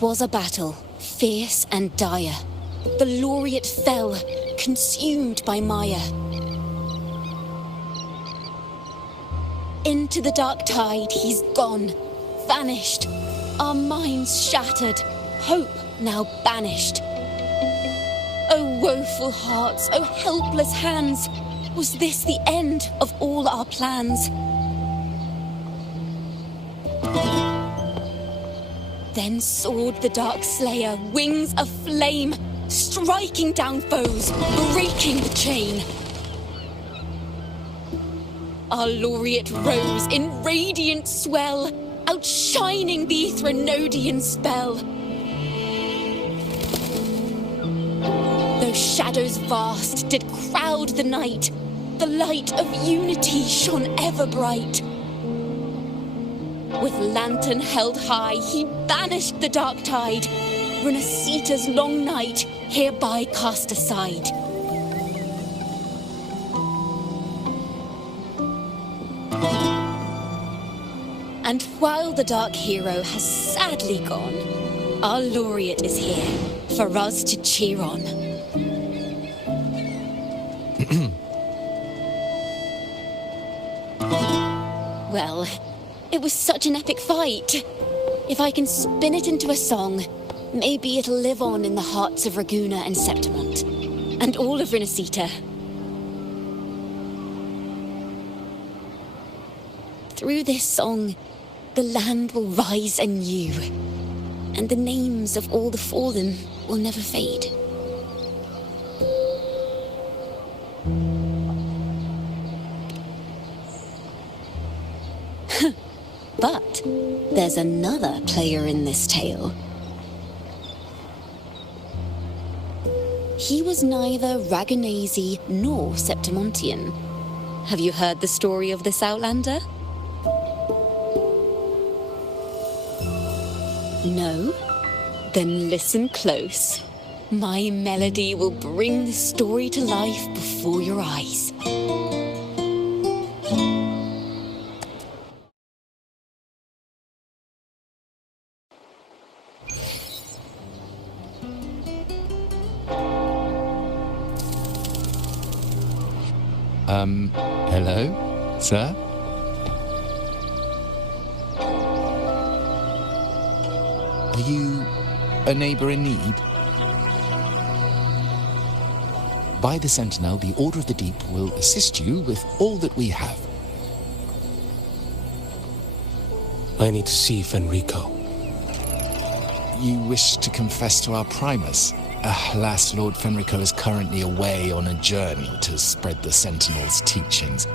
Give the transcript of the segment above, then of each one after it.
'Twas a battle, fierce and dire. The laureate fell, consumed by mire. Into the dark tide he's gone, vanished. Our minds shattered, hope now banished. O woeful hearts, O helpless hands, was this the end of all our plans? Then soared the dark slayer, wings aflame, striking down foes, breaking the chain. Our laureate rose in radiant swell, outshining the Threnodian spell. Though shadows vast did crowd the night, the light of unity shone ever bright. With lantern held high, he banished the dark tide, Renacita's long night hereby cast aside. And while the dark hero has sadly gone, our laureate is here for us to cheer on. Well, it was such an epic fight. If I can spin it into a song, maybe it'll live on in the hearts of Raguna and Septimont, and all of Renacita. Through this song, the land will rise anew, and the names of all the fallen will never fade. But there's another player in this tale. He was neither Raganese nor Septimontian. Have you heard the story of this outlander? No? Then listen close. My melody will bring the story to life before your eyes. Hello, sir? Are you a neighbor in need? By the Sentinel, the Order of the Deep will assist you with all that we have. I need to see Fenrico. You wish to confess to our Primus? Alas, Lord Fenrico is currently away on a journey to spread the Sentinel's teachings.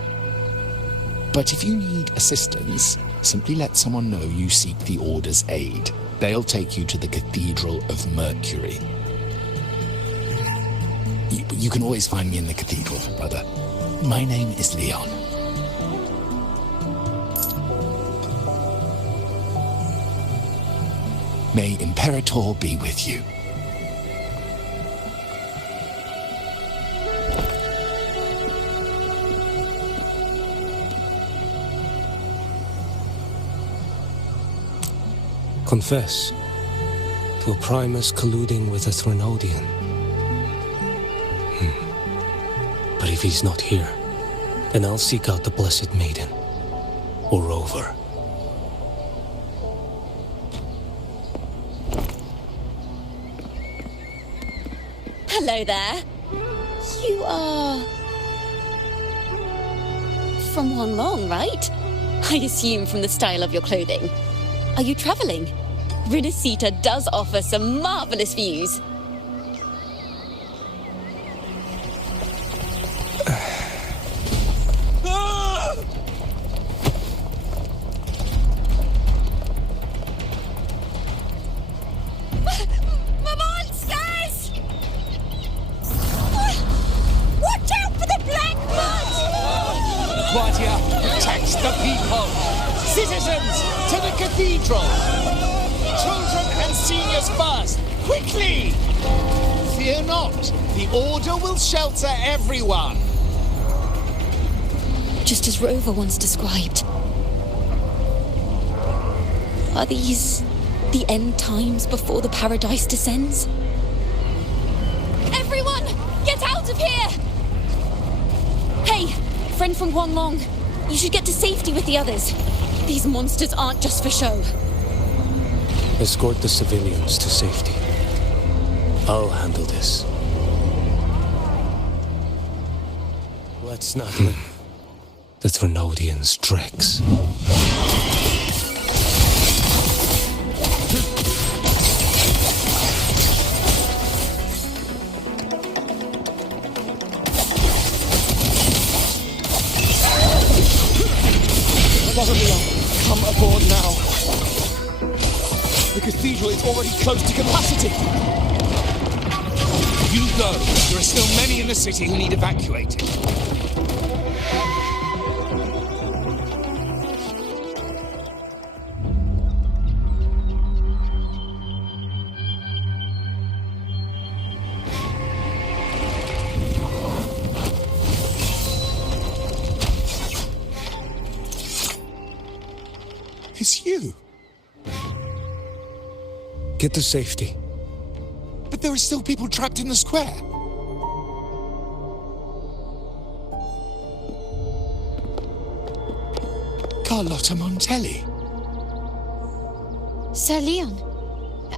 But if you need assistance, simply let someone know you seek the Order's aid. They'll take you to the Cathedral of Mercury. You can always find me in the cathedral, brother. My name is Leon. May Imperator be with you. Confess to a Primus colluding with a Threnodian. But if he's not here, then I'll seek out the Blessed Maiden, or Rover. Hello there. You are... from Huanglong, right? I assume from the style of your clothing. Are you traveling? Renacita does offer some marvelous views. Protects the people! Citizens, to the cathedral! Children and seniors first! Quickly! Fear not, the Order will shelter everyone! Just as Rover once described. Are these The end times before the paradise descends? Everyone, get out of here! Hey, friend from Guanglong, you should get to safety with the others. These monsters aren't just for show. Escort the civilians to safety. I'll handle this. Let's not let the Thrunodians Drex. Come aboard now. The cathedral is already close to capacity. You go. There are still many in the city who need evacuated. It's you. Get to safety. But there are still people trapped in the square. Carlotta Montelli. Sir Leon,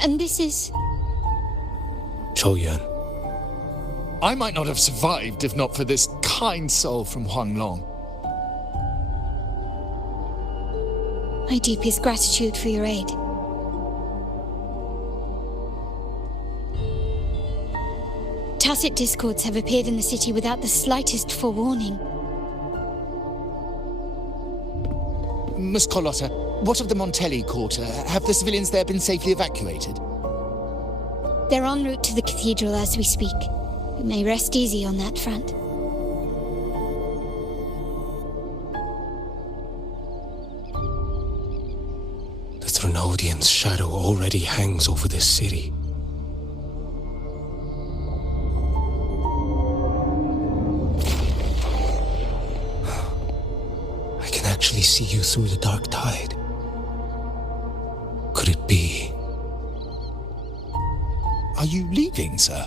and this is... Qiuyuan. I might not have survived if not for this kind soul from Huanglong. My deepest gratitude for your aid. Tacit discords have appeared in the city without the slightest forewarning. Miss Carlotta, what of the Montelli quarter? Have the civilians there been safely evacuated? They're en route to the cathedral as we speak. You may rest easy on that front. The Thrunodian's shadow already hangs over this city. I can actually see you through the dark tide. Could it be? Are you leaving, sir?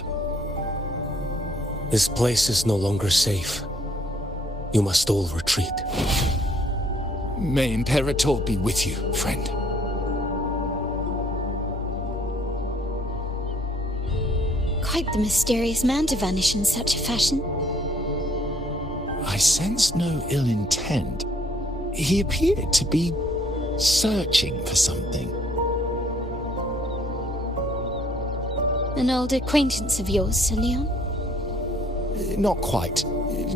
This place is no longer safe. You must all retreat. May Imperator be with you, friend. Quite the mysterious man to vanish in such a fashion. I sense no ill intent. He appeared to be searching for something. An old acquaintance of yours, Sir Leon? Not quite.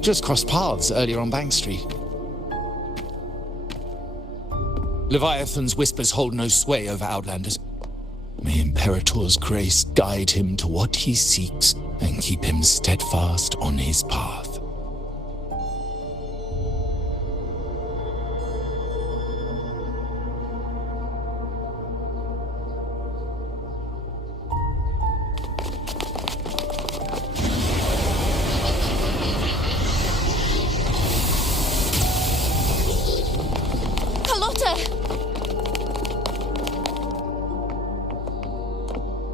Just crossed paths earlier on Bank Street. Leviathan's whispers hold no sway over Outlanders. May Imperator's grace guide him to what he seeks and keep him steadfast on his path.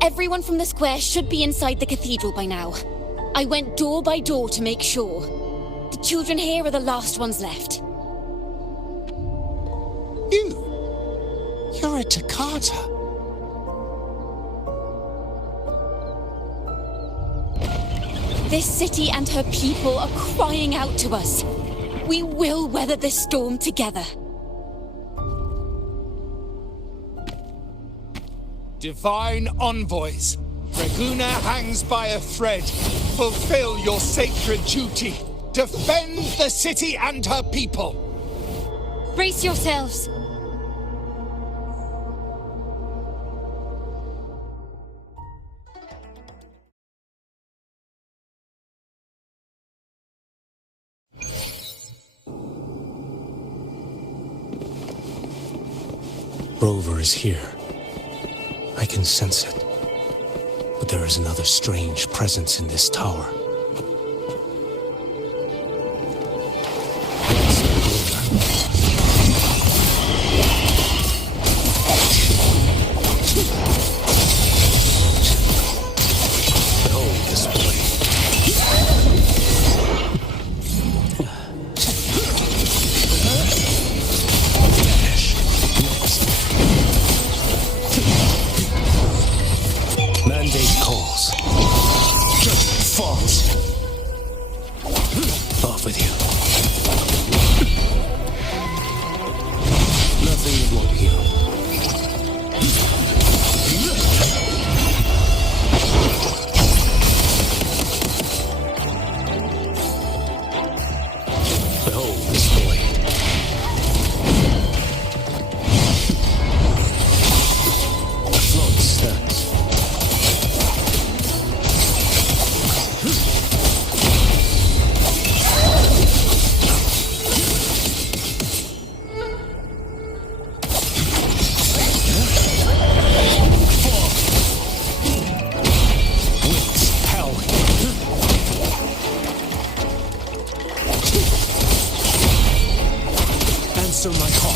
Everyone from the square should be inside the cathedral by now. I went door by door to make sure. The children here are the last ones left. You're a Toccata. This city and her people are crying out to us. We will weather this storm together. Divine envoys, Reguna hangs by a thread. Fulfill your sacred duty. Defend the city and her people. Brace yourselves. Rover is here. I can sense it. But there is another strange presence in this tower. answer my call.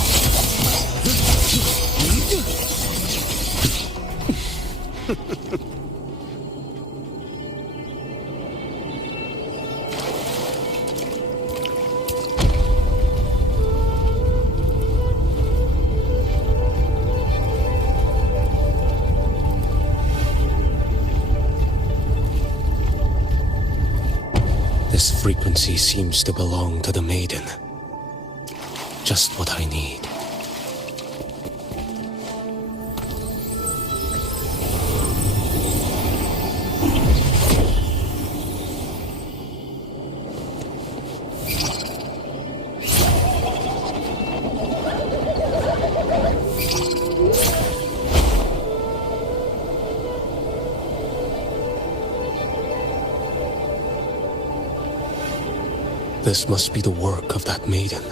This frequency seems to belong to the maiden. Just what I need. This must be the work of that maiden.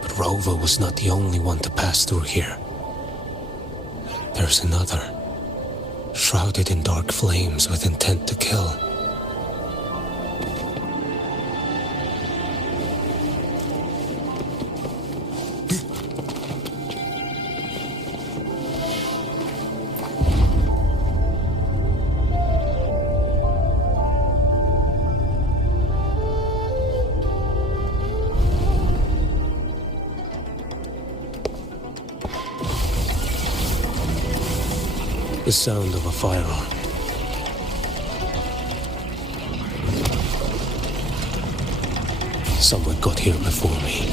But Rova was not the only one to pass through here. There's another, shrouded in dark flames with intent to kill. The sound of a firearm. Someone got here before me.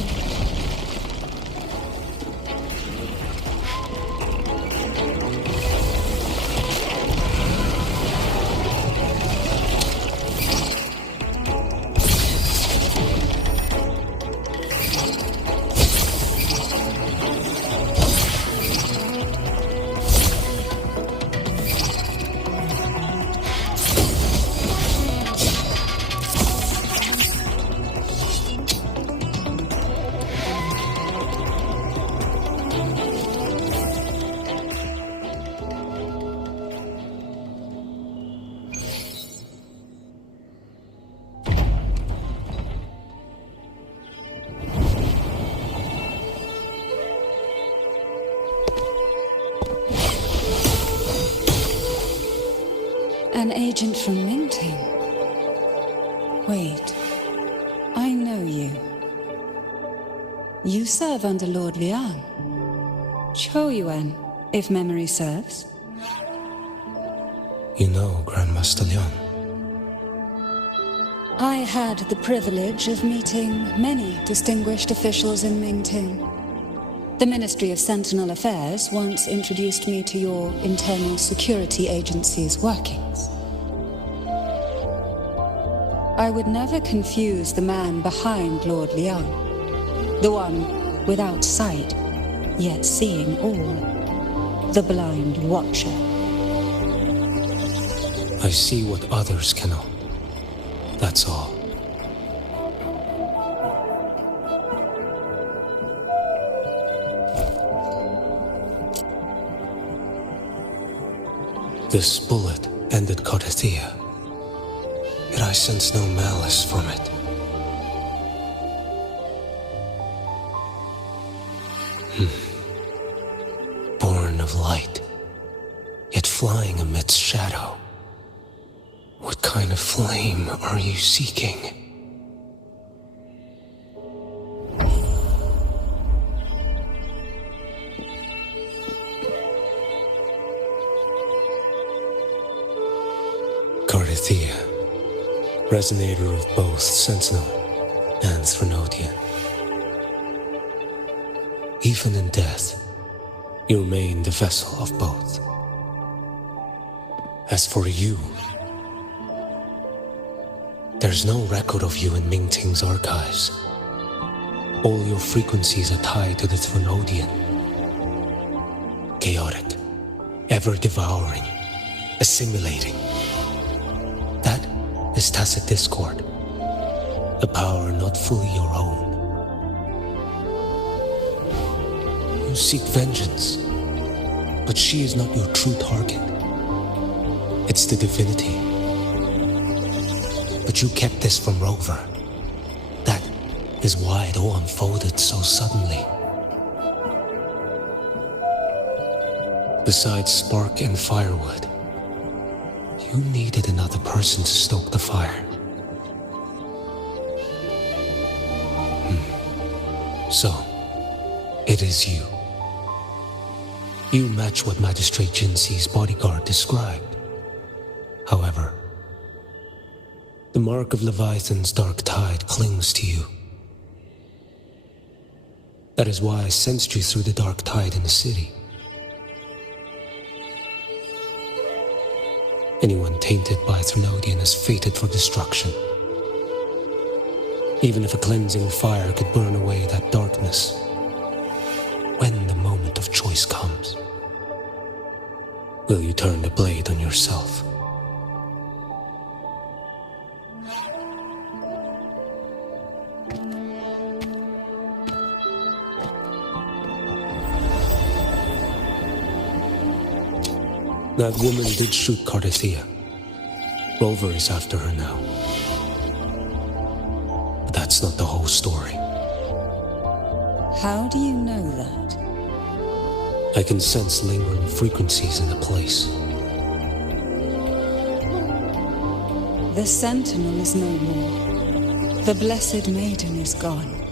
An agent from Mingting. Wait, I know you. You serve under Lord Liang. Qiuyuan, if memory serves. You know Grandmaster Liang. I had the privilege of meeting many distinguished officials in Mingting. The Ministry of Sentinel Affairs once introduced me to your internal security agency's workings. I would never confuse the man behind Lord Liang, the one without sight, yet seeing all, the blind watcher. I see what others cannot. That's all. This bullet ended Qiuyuan, yet I sense no malice from it. Born of light, yet flying amidst shadow. What kind of flame are you seeking? Qiuyuan, resonator of both Sentinel and Threnodian. Even in death, you remain the vessel of both. As for you, there's no record of you in Mingting's archives. All your frequencies are tied to the Threnodian. Chaotic, ever-devouring, assimilating. That is tacit discord, a power not fully your own. You seek vengeance, but she is not your true target. It's the divinity. But you kept this from Rover. That is why it all unfolded so suddenly. Besides spark and firewood, you needed another person to stoke the fire. So, it is you. You match what Magistrate Jinxi's bodyguard described. However, the mark of Leviathan's dark tide clings to you. That is why I sensed you through the dark tide in the city. Anyone tainted by Thrunodian is fated for destruction. Even if a cleansing fire could burn away that darkness, when the moment of choice comes, will you turn the blade on yourself? That woman did shoot Cardathea. Rover is after her now. But that's not the whole story. How do you know that? I can sense lingering frequencies in the place. The Sentinel is no more. The Blessed Maiden is gone.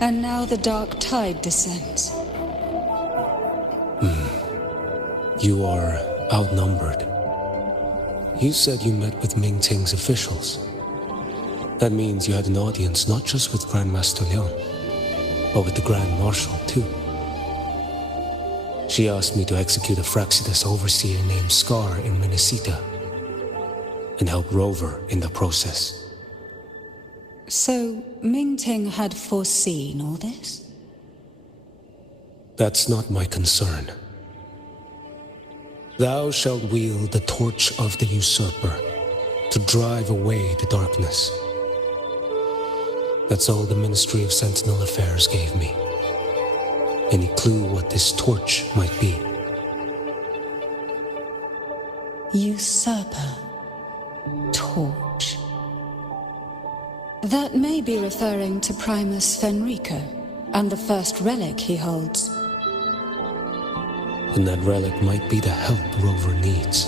And now the dark tide descends. You are outnumbered. You said you met with Ming Ting's officials. That means you had an audience not just with Grandmaster Leon, but with the Grand Marshal too. She asked me to execute a Fraxidus overseer named Scar in Minnesota and help Rover in the process. So, Ming Ting had foreseen all this? That's not my concern. Thou shalt wield the torch of the usurper to drive away the darkness. That's all the Ministry of Sentinel Affairs gave me. Any clue what this torch might be? Usurper. Torch. That may be referring to Primus Fenrico and the first relic he holds. And that relic might be the help Rover needs.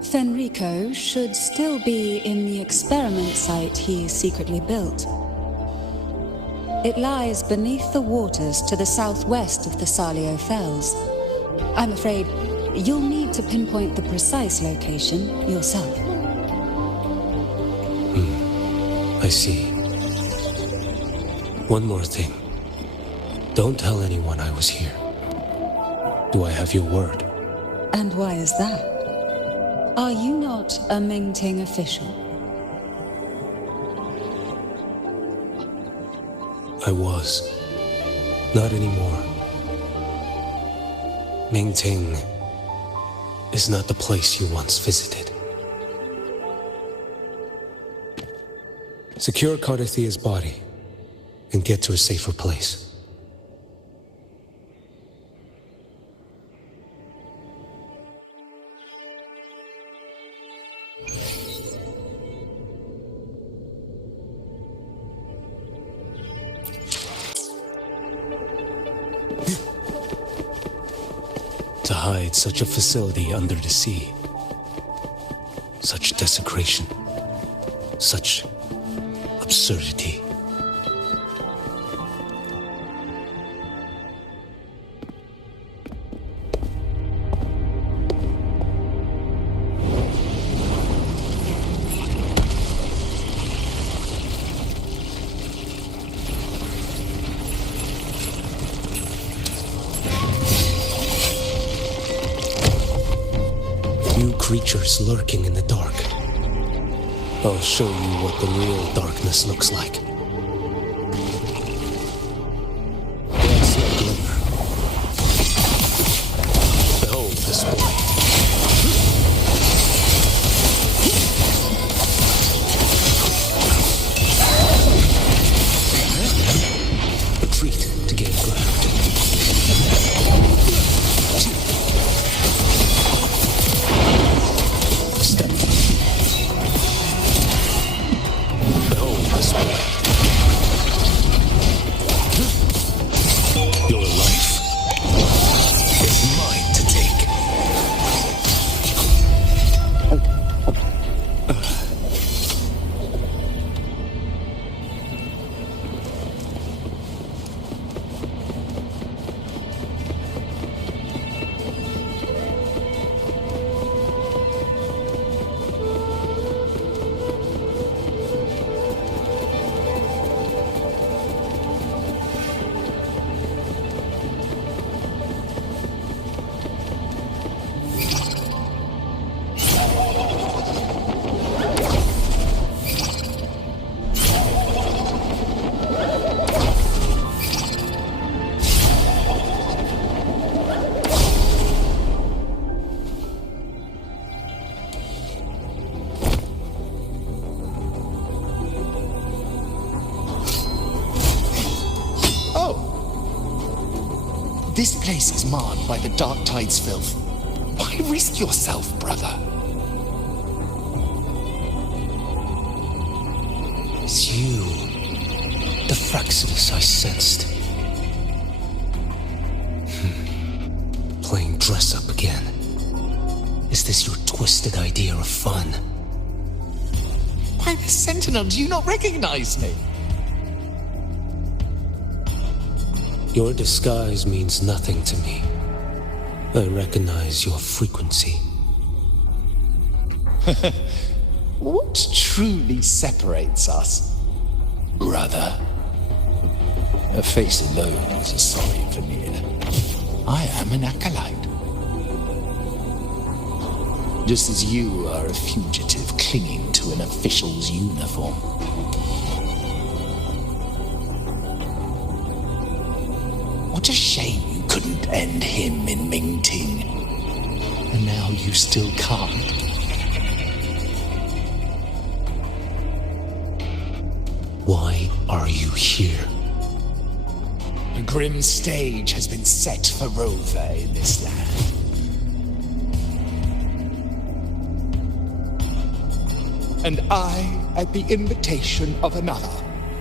Fenrico should still be in the experiment site he secretly built. It lies beneath the waters to the southwest of the Salio Fells. I'm afraid you'll need to pinpoint the precise location yourself. I see. One more thing. Don't tell anyone I was here. Do I have your word? And why is that? Are you not a Ming Ting official? I was. Not anymore. Ming Ting is not the place you once visited. Secure Cardathea's body and get to a safer place. To hide such a facility under the sea, such desecration, such absurdity. Creatures lurking in the dark. I'll show you what the real darkness looks like. There's a glimmer. Behold this boy. A treat to gain ground. Step. Behold This place is marred by the Dark Tide's filth. Why risk yourself, brother? It's you. The Fraxidus I sensed. Playing dress-up again. Is this your twisted idea of fun? Why, the Sentinel, do you not recognize me? Your disguise means nothing to me. I recognize your frequency. What truly separates us, brother? A face alone is a sorry veneer. I am an acolyte. Just as you are a fugitive clinging to an official's uniform. What a shame you couldn't end him in Mingting. And now you still can't. Why are you here? A grim stage has been set for Rover in this land. And I, at the invitation of another,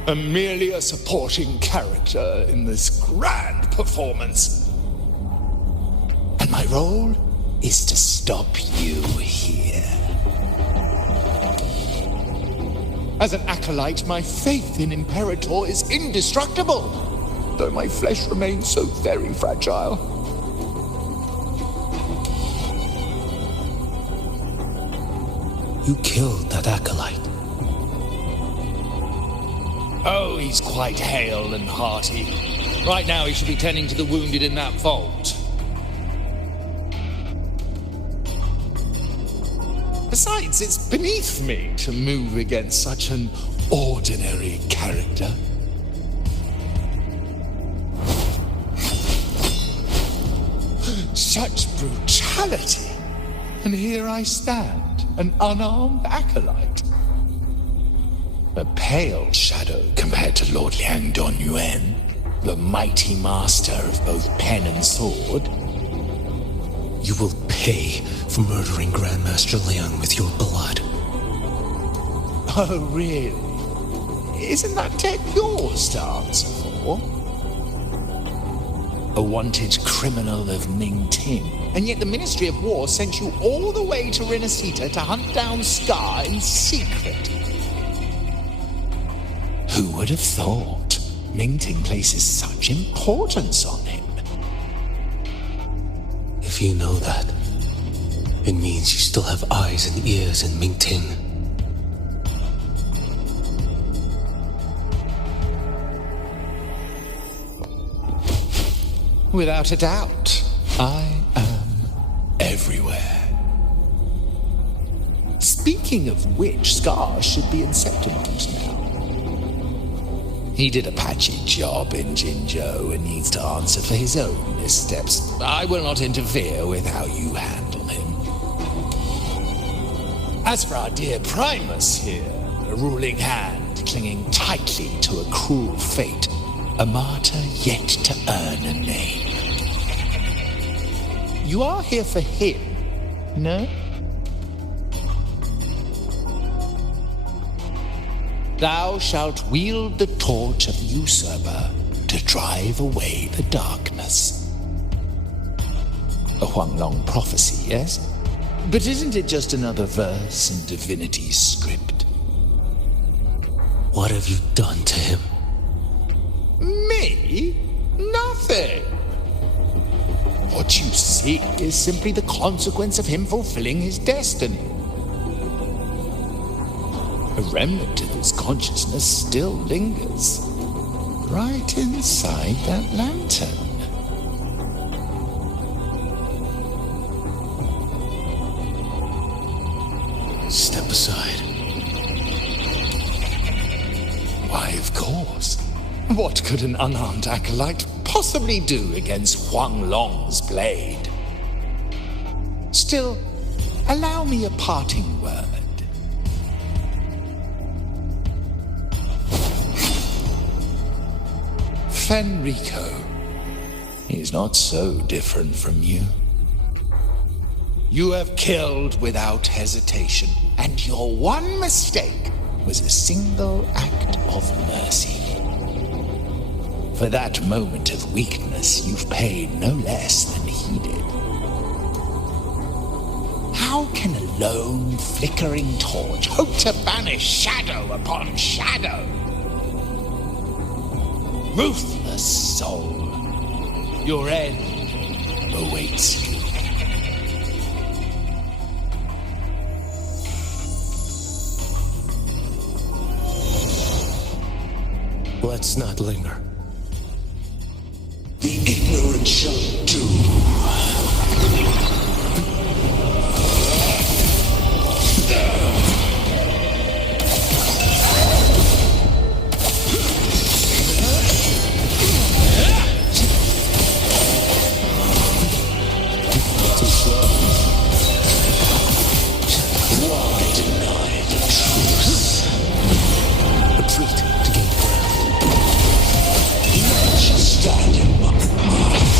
am merely a supporting character in this grand performance. And my role is to stop you here. As an acolyte, my faith in Imperator is indestructible, though my flesh remains so very fragile. You killed that acolyte. Oh, he's quite hale and hearty. Right now he should be tending to the wounded in that vault. Besides, it's beneath me to move against such an ordinary character. Such brutality! And here I stand, an unarmed acolyte. A pale shadow compared to Lord Liang Donyuan, the mighty master of both pen and sword. You will pay for murdering Grandmaster Liang with your blood. Oh, really? Isn't that tech yours to answer for? A wanted criminal of Mingting, and yet the Ministry of War sent you all the way to Renacita to hunt down Scar in secret. Who would have thought Mingting places such importance on him? If you know that, it means you still have eyes and ears in Mingting. Without a doubt, I am everywhere. Speaking of which, Scar should be in Septimont now. He did a patchy job in Jinzhou and needs to answer for his own missteps. I will not interfere with how you handle him. As for our dear Primus here, a ruling hand clinging tightly to a cruel fate, a martyr yet to earn a name. You are here for him, no? Thou shalt wield the torch of the usurper to drive away the darkness. A Huanglong prophecy, yes? But isn't it just another verse in Divinity's script? What have you done to him? Me? Nothing. What you see is simply the consequence of him fulfilling his destiny. A remnant of his consciousness still lingers, right inside that lantern. Step aside. Why, of course. What could an unarmed acolyte possibly do against Huanglong's blade? Still, allow me a parting word. Fenrico is He's not so different from you. You have killed without hesitation, and your one mistake was a single act of mercy. For that moment of weakness, you've paid no less than he did. How can a lone, flickering torch hope to banish shadow upon shadow? Ruthless soul, your end awaits you. Let's not linger. The ignorant shall do. Too slow. Why deny the truth? Retreat to gain ground. Just stand in my path.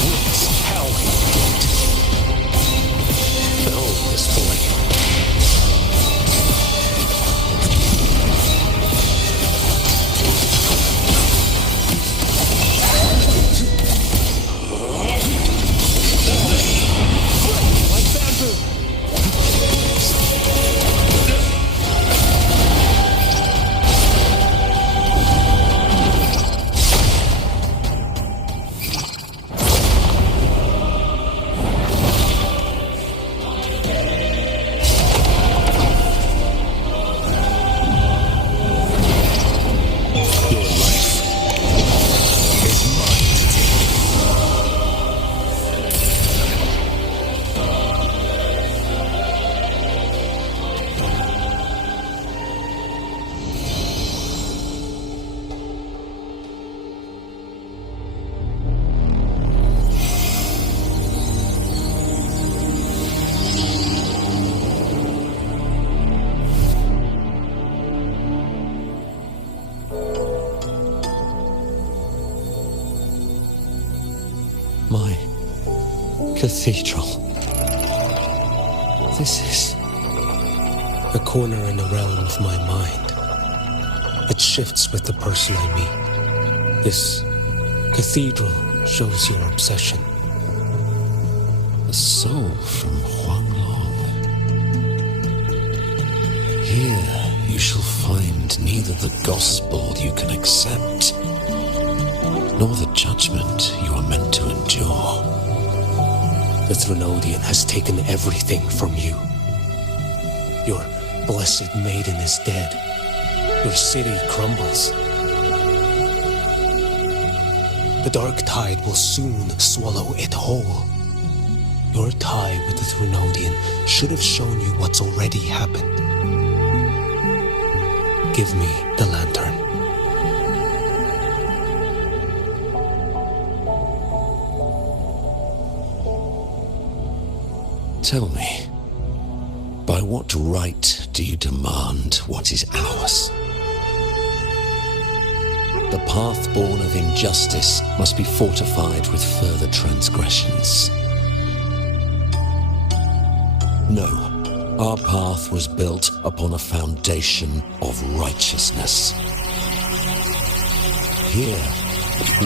Winds hell gate. Behold this flame. Like bamboo. Your life is mine to take. My cathedral. This is a corner in the realm of my mind. It shifts with the person I meet. This cathedral shows your obsession. A soul from Huanglong. Here you shall find neither the gospel you can accept, nor the judgment you are meant to endure. The Threnodian has taken everything from you. Your blessed maiden is dead. Your city crumbles. The dark tide will soon swallow it whole. Your tie with the Threnodian should have shown you what's already happened. Give me the lantern. Tell me, by what right do you demand what is ours? The path born of injustice must be fortified with further transgressions. No, our path was built upon a foundation of righteousness. Here,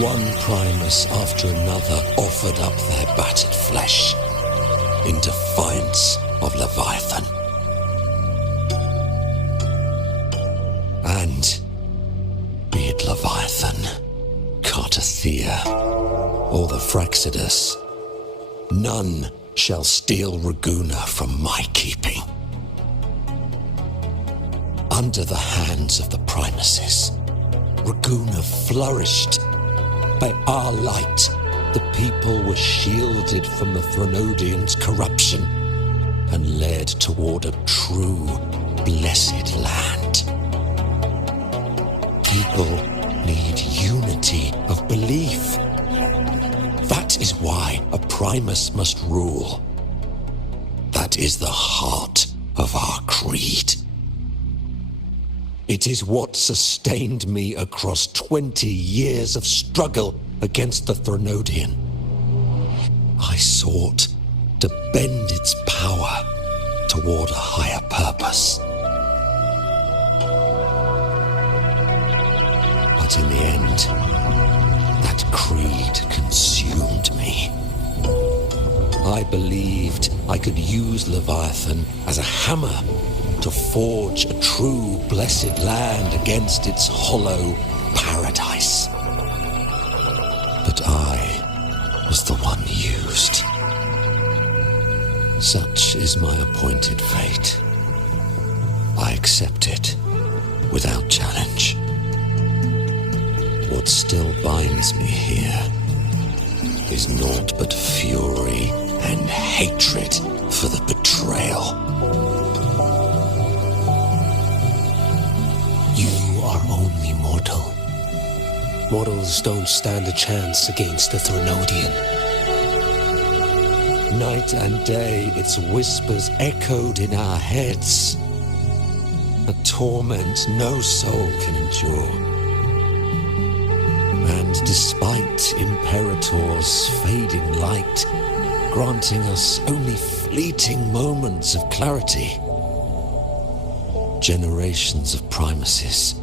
one primus after another offered up their battered flesh in defiance of Leviathan. And be it Leviathan, Cartathea, or the Fraxidus, none shall steal Raguna from my keeping. Under the hands of the primuses, Raguna flourished. By our light, the people were shielded from the Threnodians' corruption and led toward a true, blessed land. People need unity of belief. That is why a primus must rule. That is the heart of our creed. It is what sustained me across 20 years of struggle against the Threnodian. I sought to bend its power toward a higher purpose. But in the end, that creed consumed me. I believed I could use Leviathan as a hammer to forge a true blessed land against its hollow paradise. But I was the one used. Such is my appointed fate. I accept it without challenge. What still binds me here is naught but fury and hatred for the betrayal. You are only mortal. Mortals don't stand a chance against the Threnodian. Night and day, its whispers echoed in our heads. A torment no soul can endure. And despite Imperator's fading light, granting us only fleeting moments of clarity, generations of primacies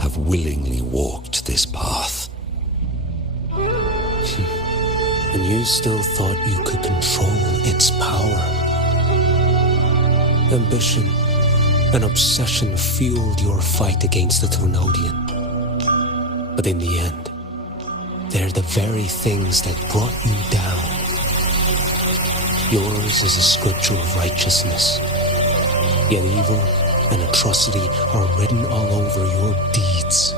have willingly walked this path. And you still thought you could control its power. Ambition and obsession fueled your fight against the Threnodian. But in the end, they're the very things that brought you down. Yours is a scripture of righteousness, yet evil and atrocity are written all over your deeds.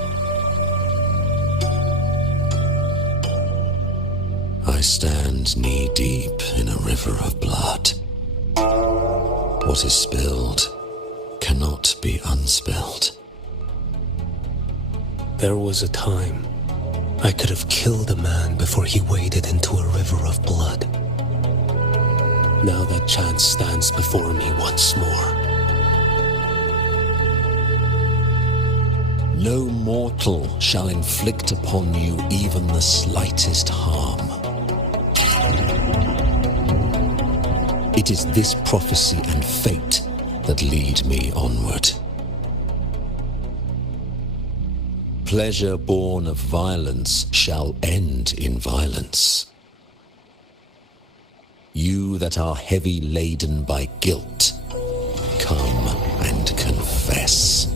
I stand knee-deep in a river of blood. What is spilled cannot be unspilled. There was a time I could have killed a man before he waded into a river of blood. Now that chance stands before me once more. No mortal shall inflict upon you even the slightest harm. It is this prophecy and fate that lead me onward. Pleasure born of violence shall end in violence. You that are heavy laden by guilt, come and confess.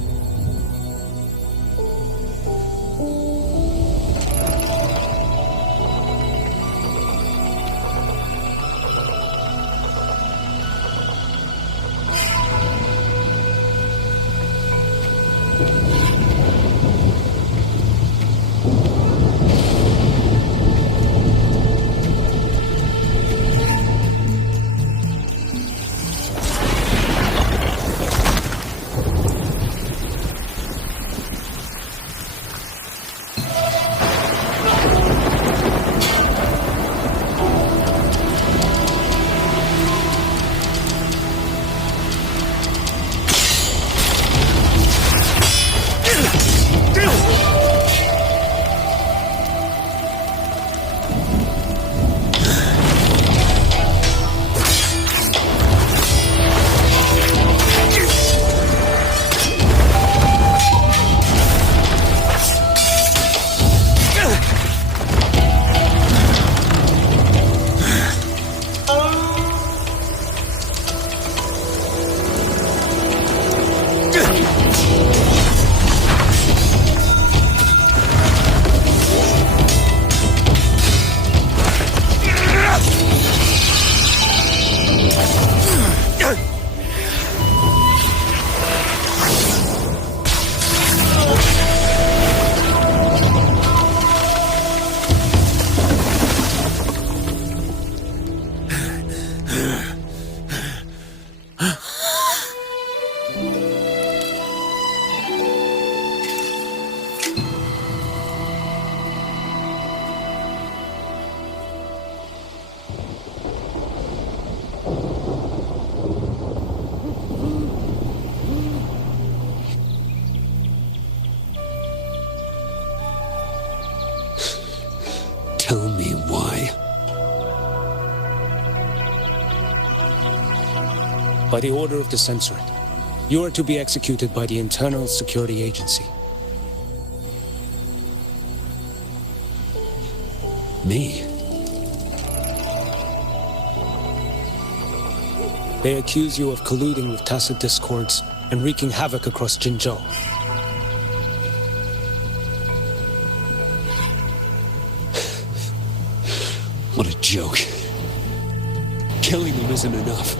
By the order of the censorate, you are to be executed by the Internal Security Agency. Me? They accuse you of colluding with tacit discords and wreaking havoc across Jinzhou. What a joke. Killing them isn't enough.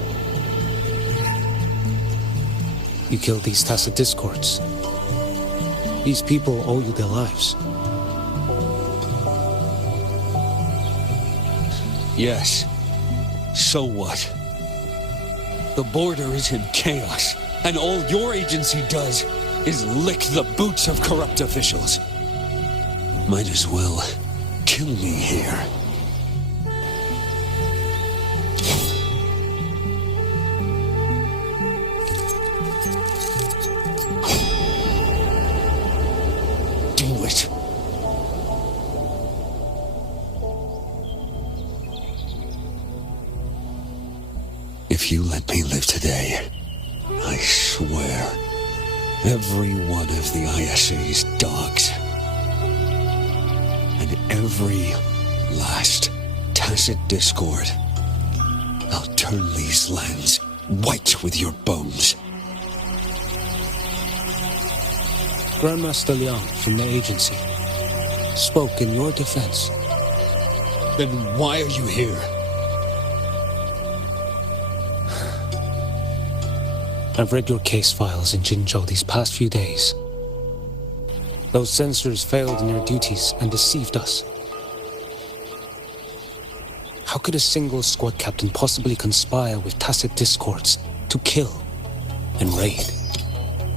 You killed these tacit discords. These people owe you their lives. Yes. So what? The border is in chaos, and all your agency does is lick the boots of corrupt officials. Might as well kill me here. Do it. If you let me live today, I swear, every one of the ISA's dogs, and every last tacit discord, I'll turn these lands white with your bones. Grandmaster Liang from the agency spoke in your defense. Then why are you here? I've read your case files in Jinzhou these past few days. Those censors failed in their duties and deceived us. How could a single squad captain possibly conspire with tacit discords to kill and raid?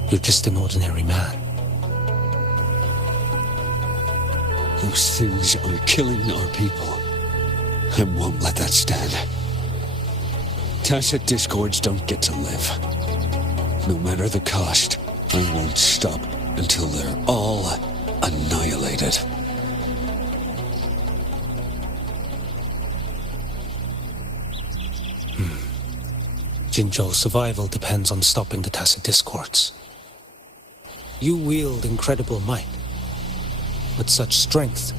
You're just an ordinary man. Those things are killing our people. I won't let that stand. Tacit discords don't get to live. No matter the cost, I won't stop until they're all annihilated. Jinzhou's survival depends on stopping the tacit discords. You wield incredible might, but such strength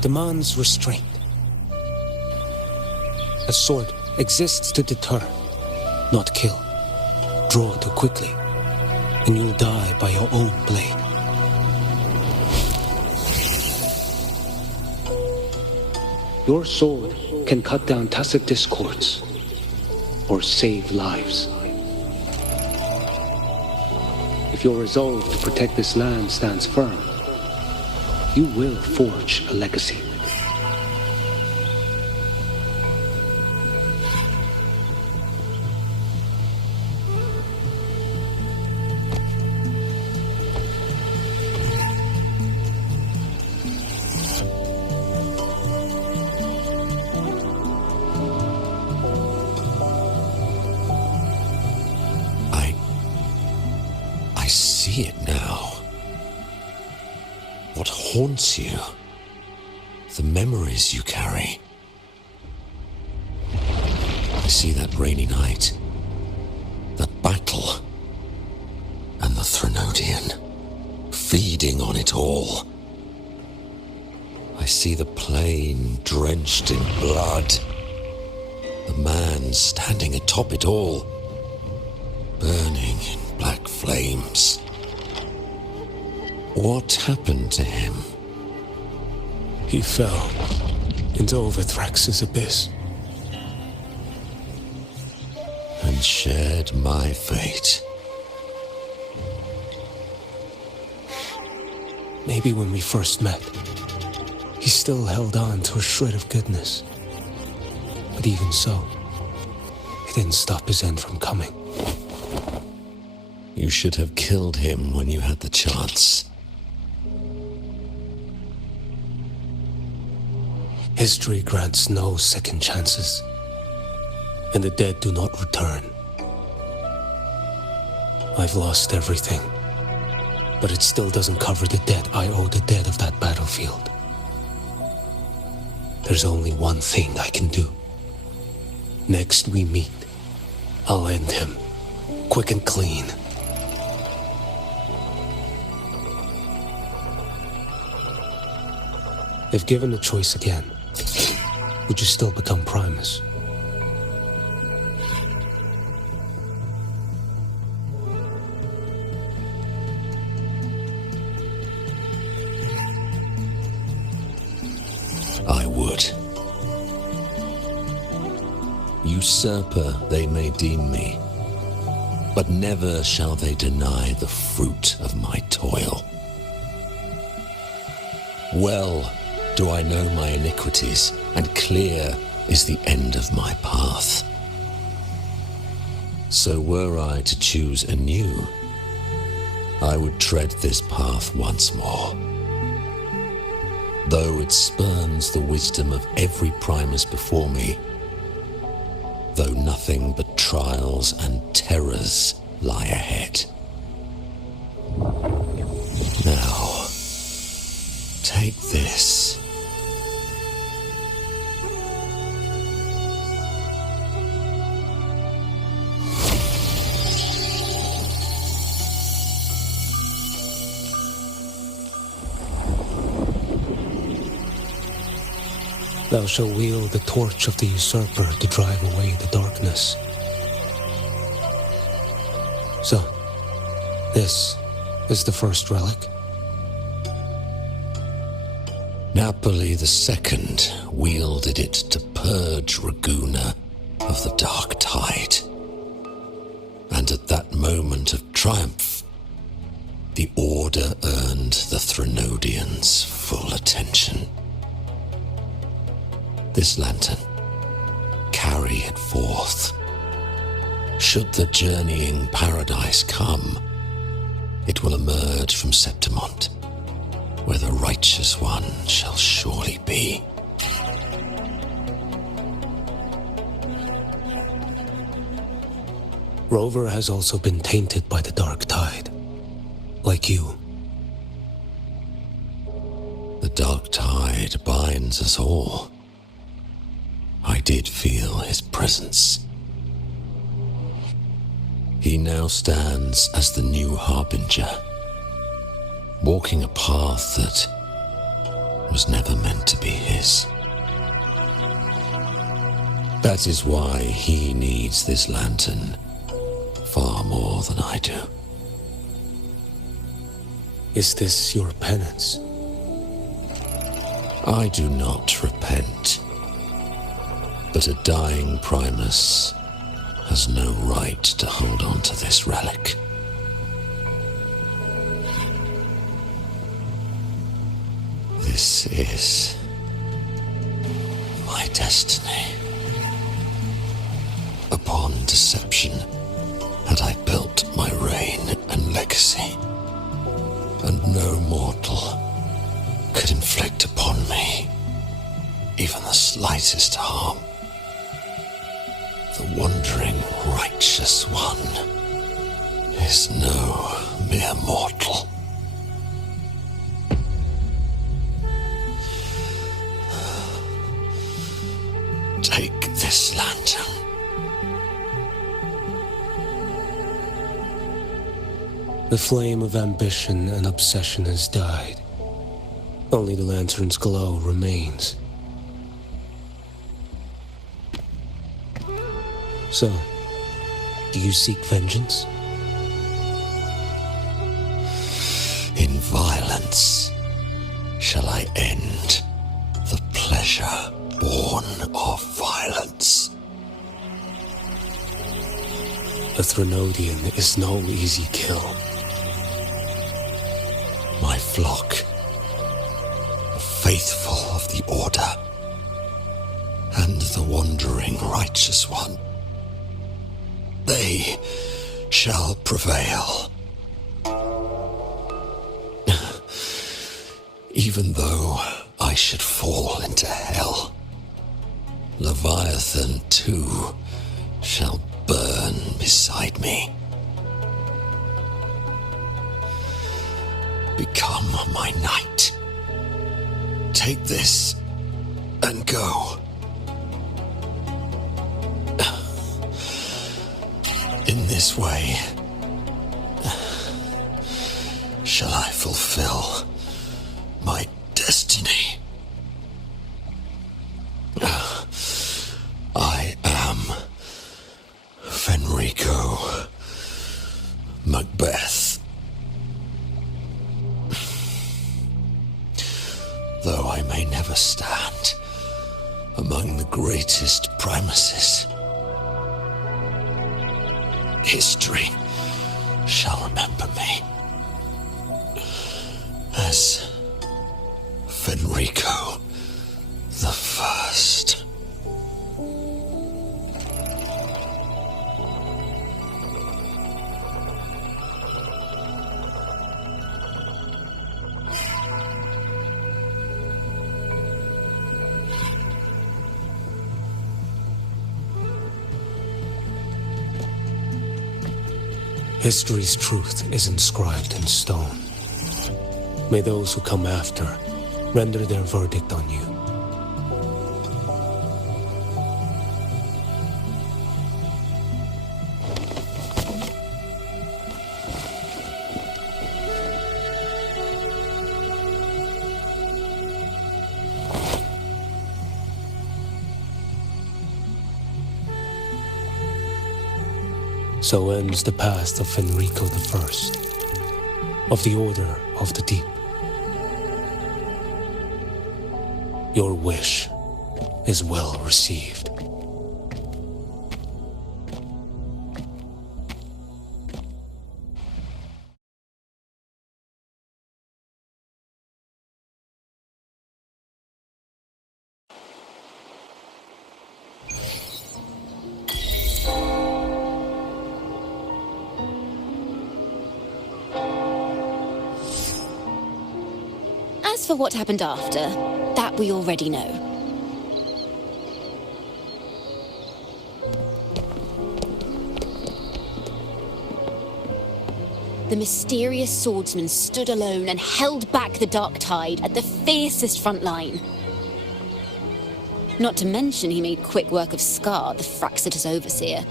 demands restraint. A sword exists to deter, not kill. Draw too quickly, and you'll die by your own blade. Your sword can cut down tacit discords, or save lives. If your resolve to protect this land stands firm, you will forge a legacy. See it now. What haunts you? The memories you carry. I see that rainy night, that battle, and the Threnodian, feeding on it all. I see the plain drenched in blood, the man standing atop it all, burning in black flames. What happened to him? He fell into Overthrax's abyss. And shared my fate. Maybe when we first met, he still held on to a shred of goodness. But even so, it didn't stop his end from coming. You should have killed him when you had the chance. History grants no second chances, and the dead do not return. I've lost everything, but it still doesn't cover the debt I owe the dead of that battlefield. There's only one thing I can do. Next we meet, I'll end him, quick and clean. If given a choice again, would you still become Primus? I would. Usurper they may deem me, but never shall they deny the fruit of my toil. Well do I know my iniquities, and clear is the end of my path. So were I to choose anew, I would tread this path once more. Though it spurns the wisdom of every Primus before me, though nothing but trials and terrors lie ahead. Now, take this. Thou shalt wield the torch of the usurper to drive away the darkness. So, this is the first relic? Napoli II wielded it to purge Raguna of the dark tide. And at that moment of triumph, the Order earned the Threnodians full attention. This lantern, carry it forth. Should the journeying paradise come, it will emerge from Septimont, where the righteous one shall surely be. Rover has also been tainted by the dark tide, like you. The dark tide binds us all. I did feel his presence. He now stands as the new harbinger, walking a path that was never meant to be his. That is why he needs this lantern far more than I do. Is this your penance? I do not repent. But a dying Primus has no right to hold on to this relic. This is my destiny. Upon deception had I built my reign and legacy, and no mortal could inflict upon me even the slightest harm. The wandering righteous one is no mere mortal. Take this lantern. The flame of ambition and obsession has died. Only the lantern's glow remains. So, do you seek vengeance? In violence shall I end the pleasure born of violence. A Threnodian is no easy kill. My flock, the faithful of the Order, and the wandering righteous one, they shall prevail. Even though I should fall into hell, Leviathan too shall burn beside me. Become my knight. Take this and go. this way shall I fulfill my destiny. I am Fenrico Macbeth. Though I may never stand among the greatest primuses, history shall remember me as Fenrico the First. History's truth is inscribed in stone. May those who come after render their verdict on you. So ends the past of Fenrico the First, of the Order of the Deep. Your wish is well received. As for what happened after, that we already know. The mysterious swordsman stood alone and held back the dark tide at the fiercest front line. Not to mention he made quick work of Scar, the Fraxitous overseer.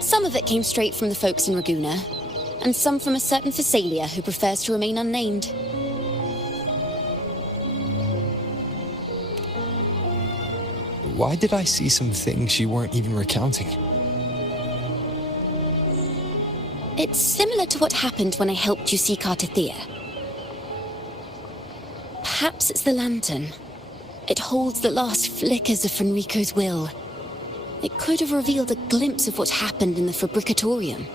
Some of it came straight from the folks in Raguna, and some from a certain Phasalia who prefers to remain unnamed. Why did I see some things you weren't even recounting? It's similar to what happened when I helped you seek Artithea. Perhaps it's the lantern. It holds the last flickers of Fenrico's will. It could have revealed a glimpse of what happened in the Fabricatorium.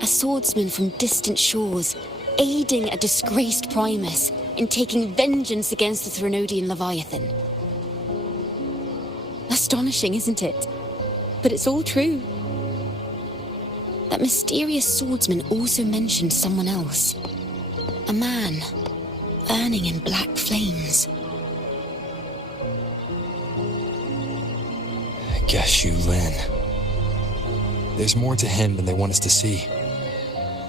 A swordsman from distant shores, aiding a disgraced Primus in taking vengeance against the Threnodian Leviathan. Astonishing, isn't it? But it's all true. That mysterious swordsman also mentioned someone else. A man, burning in black flames. Qiuyuan. There's more to him than they want us to see.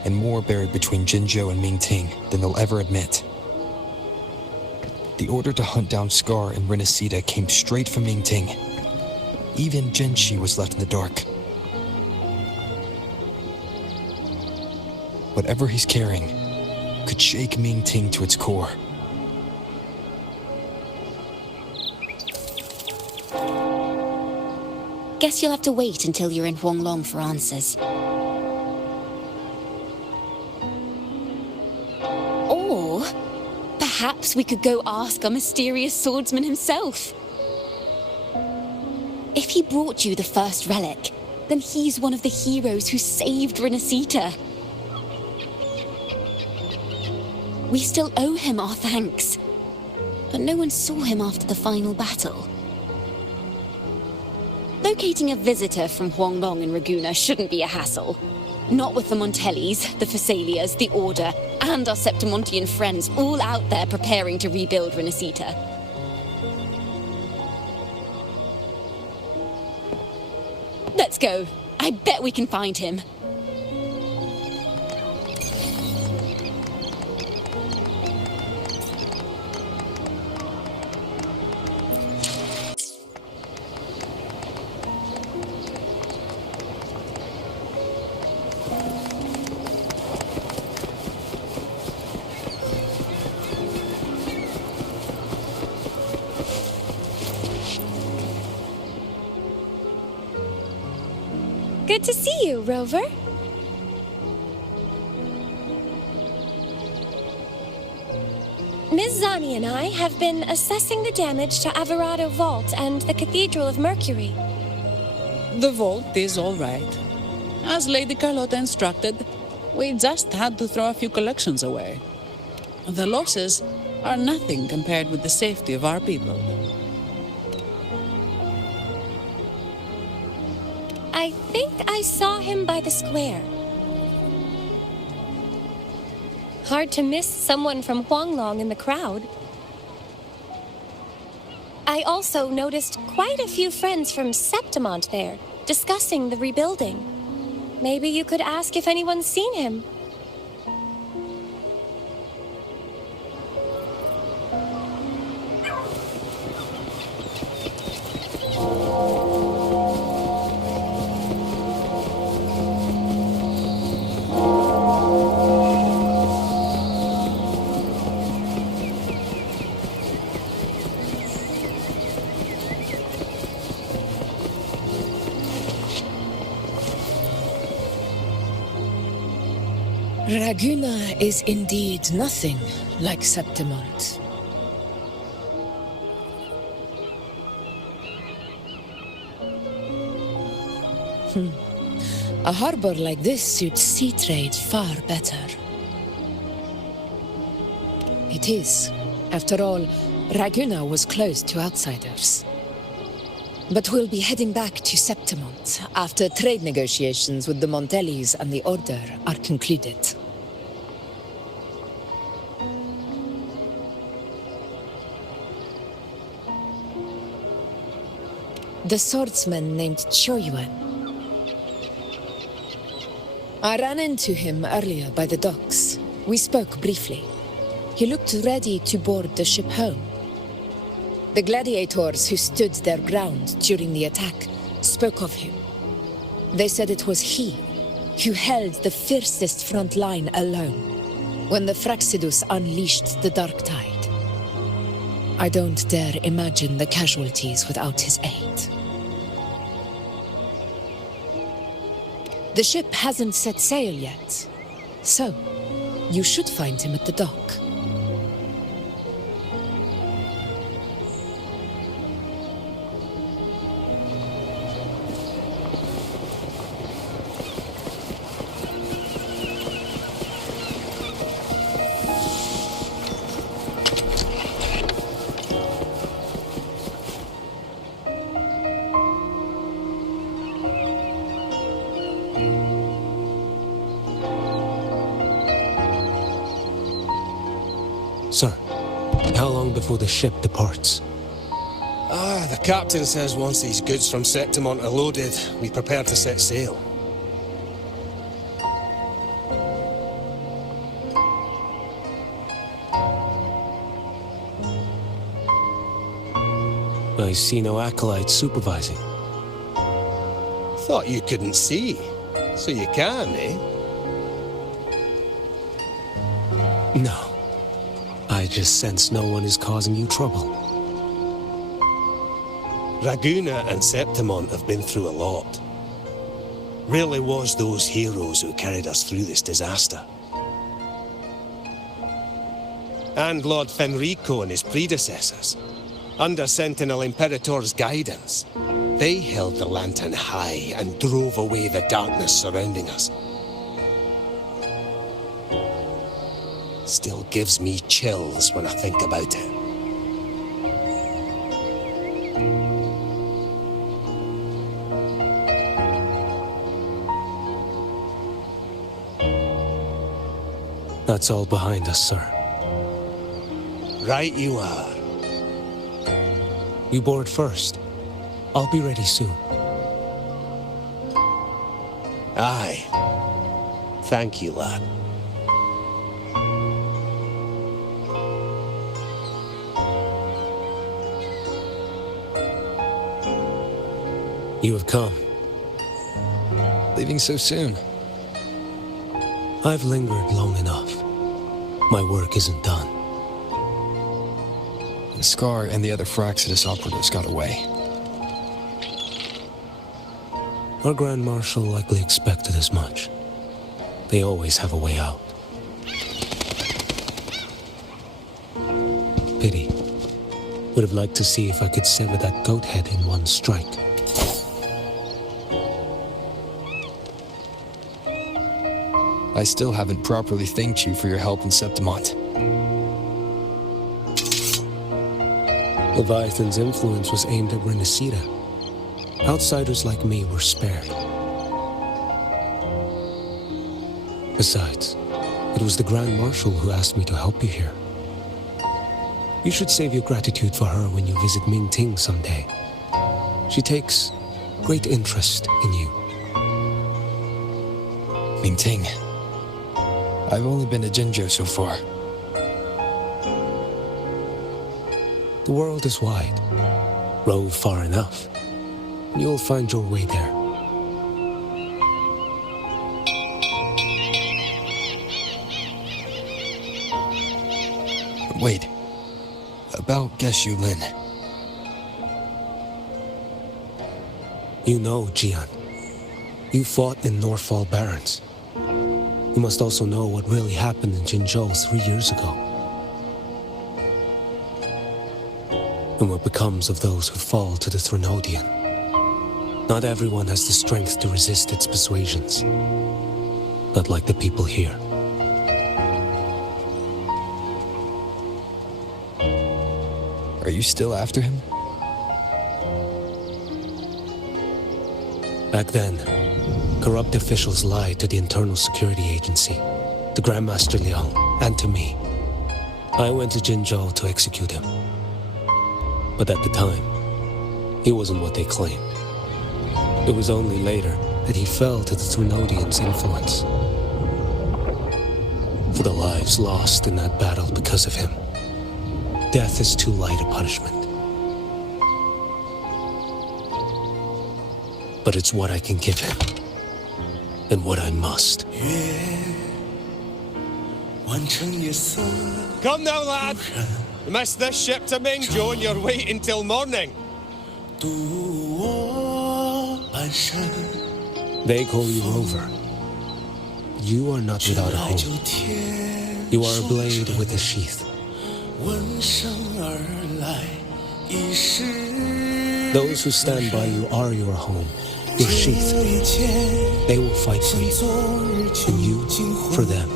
And more buried between Jinzhou and Mingting than they'll ever admit. The order to hunt down Scar and Renacita came straight from Mingting. Even Jinshi was left in the dark. Whatever he's carrying could shake Mingting to its core. Guess you'll have to wait until you're in Huanglong for answers. Or perhaps we could go ask our mysterious swordsman himself. If he brought you the first relic, then he's one of the heroes who saved Renacita. We still owe him our thanks, but no one saw him after the final battle. Locating a visitor from Huanglong and Raguna shouldn't be a hassle. Not with the Montellis, the Phasalias, the Order, and our Septimontian friends all out there preparing to rebuild Renacita. Let's go. I bet we can find him. Good to see you, Rover. Ms. Zani and I have been assessing the damage to Averado Vault and the Cathedral of Mercury. The vault is all right. As Lady Carlotta instructed, we just had to throw a few collections away. The losses are nothing compared with the safety of our people. I think I saw him by the square. Hard to miss someone from Huanglong in the crowd. I also noticed quite a few friends from Septimont there, discussing the rebuilding. Maybe you could ask if anyone's seen him. Raguna is indeed nothing like Septimont. A harbor like this suits sea trade far better. It is. After all, Raguna was closed to outsiders. But we'll be heading back to Septimont after trade negotiations with the Montellis and the Order are concluded. The swordsman named Qiuyuan. I ran into him earlier by the docks. We spoke briefly. He looked ready to board the ship home. The gladiators who stood their ground during the attack spoke of him. They said it was he who held the fiercest front line alone when the Fraxidus unleashed the Dark Tide. I don't dare imagine the casualties without his aid. The ship hasn't set sail yet, so you should find him at the dock. Sir, how long before the ship departs? The captain says once these goods from Septimont are loaded, we prepare to set sail. I see no acolytes supervising. Thought you couldn't see, so you can, eh? No. I just sense no one is causing you trouble. Raguna and Septimont have been through a lot. Really was those heroes who carried us through this disaster. And Lord Fenrico and his predecessors, under Sentinel Imperator's guidance, they held the lantern high and drove away the darkness surrounding us. Still gives me chills when I think about it. That's all behind us, sir. Right you are. You board first. I'll be ready soon. Aye. Thank you, lad. You have come. Leaving so soon. I've lingered long enough. My work isn't done. The Scar and the other Fraxidus operatives got away. Our Grand Marshal likely expected as much. They always have a way out. Pity. Would have liked to see if I could sever that goat head in one strike. I still haven't properly thanked you for your help in Septimont. Leviathan's influence was aimed at Renacida. Outsiders like me were spared. Besides, it was the Grand Marshal who asked me to help you here. You should save your gratitude for her when you visit Mingting someday. She takes great interest in you. Mingting. I've only been to Jinzhou so far. The world is wide. Rove far enough, and you'll find your way there. Wait. About Qiuyuan. You know, Qiuyuan. You fought in Northfall Barrens. You must also know what really happened in Jinzhou 3 years ago. And what becomes of those who fall to the Threnodian. Not everyone has the strength to resist its persuasions. Not like the people here. Are you still after him? Back then, corrupt officials lied to the Internal Security Agency, the Grandmaster Liang, and to me. I went to Jinzhou to execute him. But at the time, he wasn't what they claimed. It was only later that he fell to the Threnodians' influence. For the lives lost in that battle because of him, death is too light a punishment. But it's what I can give him, and what I must. Come now, lad. You missed this ship to Mingzhou and you're waiting till morning. They call you Rover. You are not without a home. You are a blade with a sheath. Those who stand by you are your home, your sheath. They will fight for you, and you for them.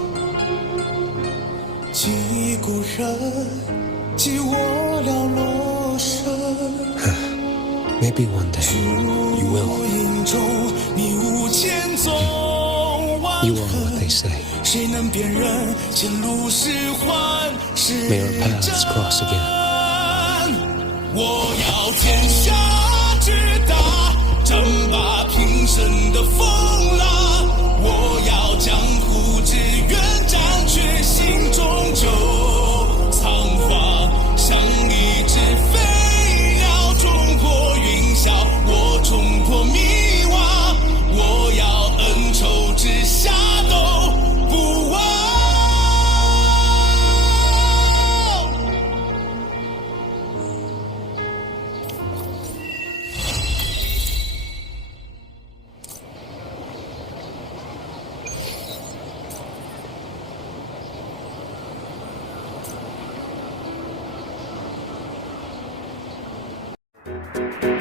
Maybe one day you will. You are what they say. May our paths cross again. 我要天下之大，争霸平生的风浪。我要江湖之远，斩却心中旧仓皇。像一只飞鸟冲破云霄，我冲破迷惘。我要恩仇之下都不忘。 Thank you.